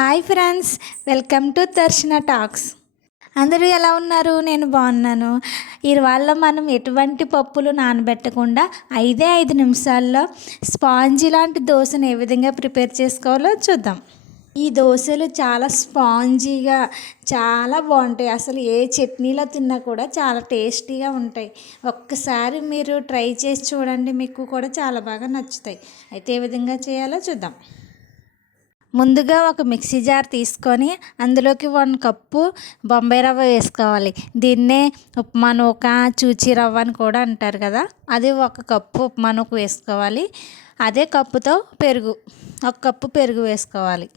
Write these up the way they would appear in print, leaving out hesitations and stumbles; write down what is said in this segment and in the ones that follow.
Hi friends, welcome to దర్శన talks. అందరూ ఎలా ఉన్నారు? నేను బాగున్నాను. ఇవాళ మనం ఎటువంటి పప్పులు నానబెట్టకుండా 5 నిమిషాల్లో స్పాంజీ లాంటి దోశను ఏ విధంగా ప్రిపేర్ చేసుకోవాలో చూద్దాం. ఈ దోశలు చాలా స్పాంజీగా చాలా బాగుంటాయి. అసలు ఏ చట్నీలో తిన్నా కూడా చాలా టేస్టీగా ఉంటాయి. ఒక్కసారి మీరు ట్రై చేసి చూడండి, మీకు కూడా చాలా బాగా నచ్చుతాయి. అయితే ఏ విధంగా చేయాలో చూద్దాం. ముందుగా ఒక మిక్సీ జార్ తీసుకొని అందులోకి 1 కప్పు బొంబాయి రవ్వ వేసుకోవాలి. దీన్నే ఉప్మా నూక, చూచి రవ్వ అని కూడా అంటారు కదా. అది 1 కప్పు ఉప్మా నూక వేసుకోవాలి. అదే కప్పుతో పెరుగు, 1 కప్పు పెరుగు వేసుకోవాలి.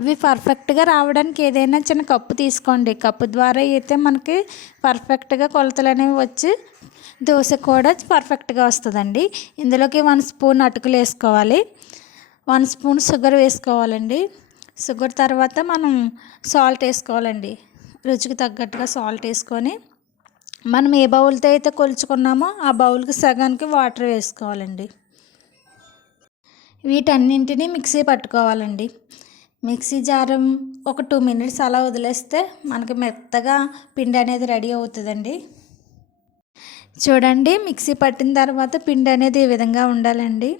ఇవి పర్ఫెక్ట్గా రావడానికి ఏదైనా చిన్న కప్పు తీసుకోండి. కప్పు ద్వారా అయితే మనకి పర్ఫెక్ట్గా కొలతలు అనేవి వచ్చి దోశ కూడా పర్ఫెక్ట్గా వస్తుందండి. ఇందులోకి 1 స్పూన్ అటుకులు వేసుకోవాలి. 1 స్పూన్ షుగర్ వేసుకోవాలండి. షుగర్ తర్వాత మనం సాల్ట్ వేసుకోవాలండి. రుచికి తగ్గట్టుగా సాల్ట్ వేసుకొని మనం ఏ బౌల్తో అయితే కొలుచుకున్నామో ఆ బౌల్కి సగానికి వాటర్ వేసుకోవాలండి. వీటన్నింటినీ మిక్సీ పట్టుకోవాలండి. మిక్సీ జార్ ఒక 2 మినిట్స్ అలా వదిలేస్తే మనకి మెత్తగా పిండి అనేది రెడీ అవుతుందండి. చూడండి, మిక్సీ పట్టిన తర్వాత పిండి అనేది ఈ విధంగా ఉండాలండి.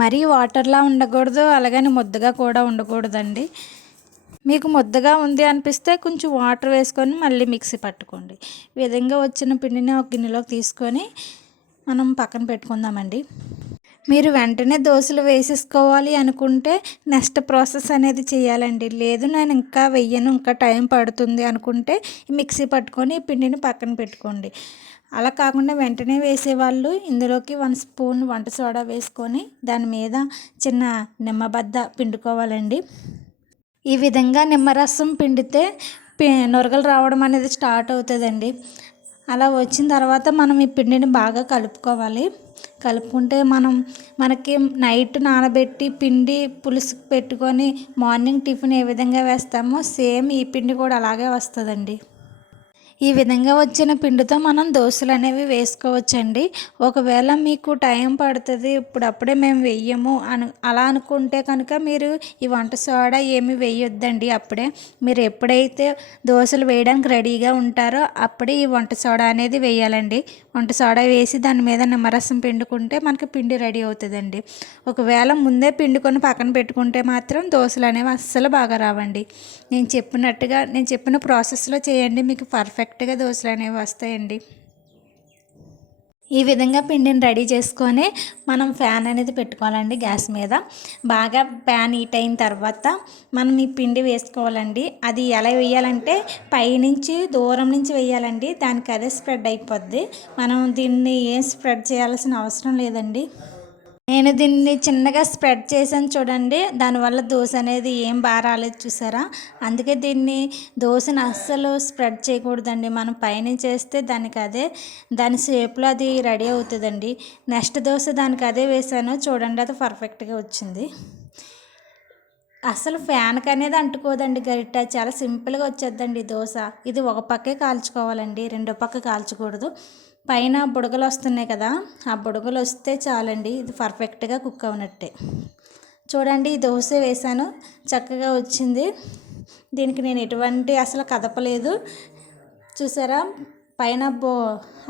మరీ వాటర్లా ఉండకూడదు, అలాగని ముద్దగా కూడా ఉండకూడదండి. మీకు ముద్దగా ఉంది అనిపిస్తే కొంచెం వాటర్ వేసుకొని మళ్ళీ మిక్సీ పట్టుకోండి. ఈ విధంగా వచ్చిన పిండిని ఒక గిన్నెలోకి తీసుకొని మనం పక్కన పెట్టుకుందామండి. మీరు వెంటనే దోశలు వేసేసుకోవాలి అనుకుంటే నెక్స్ట్ ప్రాసెస్ అనేది చేయాలండి. లేదు నేను ఇంకా వెయ్యను, ఇంకా టైం పడుతుంది అనుకుంటే మిక్సీ పట్టుకొని పిండిని పక్కన పెట్టుకోండి. అలా కాకుండా వెంటనే వేసేవాళ్ళు ఇందులోకి 1 స్పూన్ వంట సోడా వేసుకొని దాని మీద చిన్న నిమ్మబద్ద పిండుకోవాలండి. ఈ విధంగా నిమ్మరసం పిండితే నొరగలు రావడం అనేది స్టార్ట్ అవుతుందండి. అలా వచ్చిన తర్వాత మనం ఈ పిండిని బాగా కలుపుకోవాలి. కలుపుకుంటే మనకి నైట్ నానబెట్టి పిండి పులుసు పెట్టుకొని మార్నింగ్ టిఫిన్ ఏ విధంగా వేస్తామో సేమ్ ఈ పిండి కూడా అలాగే వస్తుందండి. ఈ విధంగా వచ్చిన పిండితో మనం దోశలు అనేవి వేసుకోవచ్చండి. ఒకవేళ మీకు టైం పడుతుంది, ఇప్పుడప్పుడే మేము వెయ్యము అలా అనుకుంటే కనుక మీరు ఈ వంట సోడా ఏమి వేయొద్దండి. అప్పుడే మీరు ఎప్పుడైతే దోశలు వేయడానికి రెడీగా ఉంటారో అప్పుడే ఈ వంట సోడా అనేది వేయాలండి. వంట సోడా వేసి దాని మీద నిమ్మరసం పిండుకుంటే మనకి పిండి రెడీ అవుతుందండి. ఒకవేళ ముందే పిండుకొని పక్కన పెట్టుకుంటే మాత్రం దోశలు అనేవి అస్సలు బాగా రావండి. నేను చెప్పిన ప్రాసెస్లో చేయండి, మీకు పర్ఫెక్ట్గా దోశలు అనేవి వస్తాయండి. ఈ విధంగా పిండిని రెడీ చేసుకొని మనం ఫ్యాన్ అనేది పెట్టుకోవాలండి గ్యాస్ మీద. బాగా ప్యాన్ హీట్ అయిన తర్వాత మనం ఈ పిండి వేసుకోవాలండి. అది ఎలా వేయాలంటే పైనుంచి దూరం నుంచి వేయాలండి, దానికి అదే స్ప్రెడ్ అయిపోద్ది. మనం దీన్ని ఏం స్ప్రెడ్ చేయాల్సిన అవసరం లేదండి. నేను దీన్ని చిన్నగా స్ప్రెడ్ చేశాను చూడండి, దానివల్ల దోశ అనేది ఏం బాగా రాలేదు చూసారా. అందుకే దీన్ని దోశను అస్సలు స్ప్రెడ్ చేయకూడదండి. మనం పైనుంచి వేస్తే దాని షేప్లో అది రెడీ అవుతుందండి. నెక్స్ట్ దోశ దానికి అదే వేసాను చూడండి, అది పర్ఫెక్ట్గా వచ్చింది. అసలు ఫ్యాన్కి అనేది అంటుకోదండి గరిట, చాలా సింపుల్గా వచ్చేద్దండి దోశ. ఇది ఒక పక్కే కాల్చుకోవాలండి, రెండో పక్క కాల్చకూడదు. పైన బుడగలు వస్తున్నాయి కదా, ఆ బుడగలు వస్తే చాలండి, ఇది పర్ఫెక్ట్గా కుక్ అవునట్టే. చూడండి, ఈ దోశ వేసాను, చక్కగా వచ్చింది. దీనికి నేను ఎటువంటి అసలు కదపలేదు. చూసారా పైన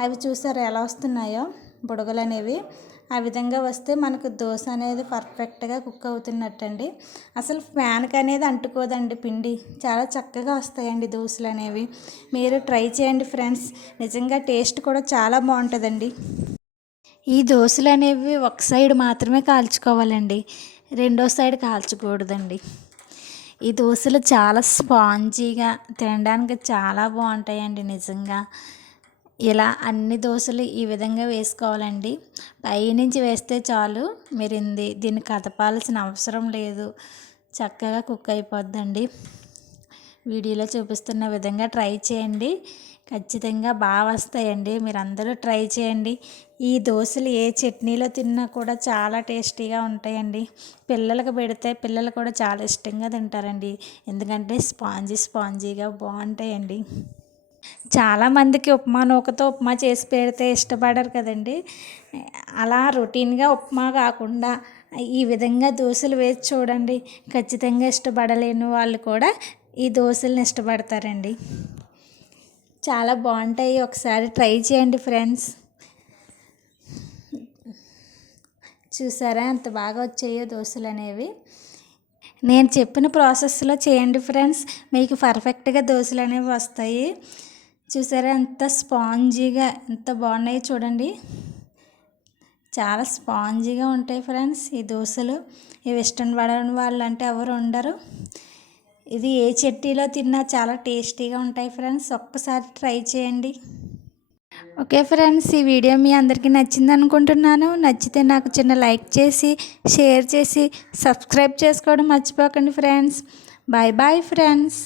అవి చూసారా ఎలా వస్తున్నాయో బుడగలు అనేవి. ఆ విధంగా వస్తే మనకు దోశ అనేది పర్ఫెక్ట్గా కుక్ అవుతున్నట్టండి. అసలు ఫ్యాన్కి అనేది అంటుకోదండి పిండి, చాలా చక్కగా వస్తాయండి దోశలు అనేవి. మీరు ట్రై చేయండి ఫ్రెండ్స్, నిజంగా టేస్ట్ కూడా చాలా బాగుంటుందండి. ఈ దోశలు అనేవి ఒక సైడ్ మాత్రమే కాల్చుకోవాలండి, రెండో సైడ్ కాల్చకూడదండి. ఈ దోశలు చాలా స్పాంజీగా తినడానికి చాలా బాగుంటాయండి నిజంగా. ఇలా అన్ని దోశలు ఈ విధంగా వేసుకోవాలండి. పైనుంచి వేస్తే చాలు, మీరు దీన్ని కదపాల్సిన అవసరం లేదు, చక్కగా కుక్ అయిపోద్దండి. వీడియోలో చూపిస్తున్న విధంగా ట్రై చేయండి, ఖచ్చితంగా బాగా వస్తాయండి. మీరు అందరూ ట్రై చేయండి. ఈ దోశలు ఏ చట్నీలో తిన్నా కూడా చాలా టేస్టీగా ఉంటాయండి. పిల్లలకు పెడితే పిల్లలు కూడా చాలా ఇష్టంగా తింటారండి, ఎందుకంటే స్పాంజీగా బాగుంటాయండి. చాలామందికి ఉప్మా నూకతో చేసి పెడితే ఇష్టపడరు కదండి. అలా రొటీన్గా ఉప్మా కాకుండా ఈ విధంగా దోశలు వేసి చూడండి. ఖచ్చితంగా ఇష్టపడలేని వాళ్ళు కూడా ఈ దోశలను ఇష్టపడతారండి. చాలా బాగుంటాయి. ఒకసారి ట్రై చేయండి ఫ్రెండ్స్. చూసారా ఎంత బాగా వచ్చాయో దోశలు అనేవి. నేను చెప్పిన ప్రాసెస్లో చేయండి ఫ్రెండ్స్, మీకు పర్ఫెక్ట్గా దోశలు అనేవి వస్తాయి. చూసారా ఎంత స్పాంజీగా ఎంత బాగున్నాయో చూడండి. చాలా స్పాంజీగా ఉంటాయి ఫ్రెండ్స్ ఈ దోశలు. ఇవి ఇష్టపడని వాళ్ళు అంటే ఎవరు ఉండరు. ఇది ఏ చట్నీలో తిన్నా చాలా టేస్టీగా ఉంటాయి ఫ్రెండ్స్. ఒక్కసారి ట్రై చేయండి. ఓకే ఫ్రెండ్స్, ఈ వీడియో మీ అందరికీ నచ్చింది అనుకుంటున్నాను. నచ్చితే నాకు చిన్న లైక్ చేసి షేర్ చేసి సబ్స్క్రైబ్ చేసుకోవడం మర్చిపోకండి ఫ్రెండ్స్. Bye bye friends.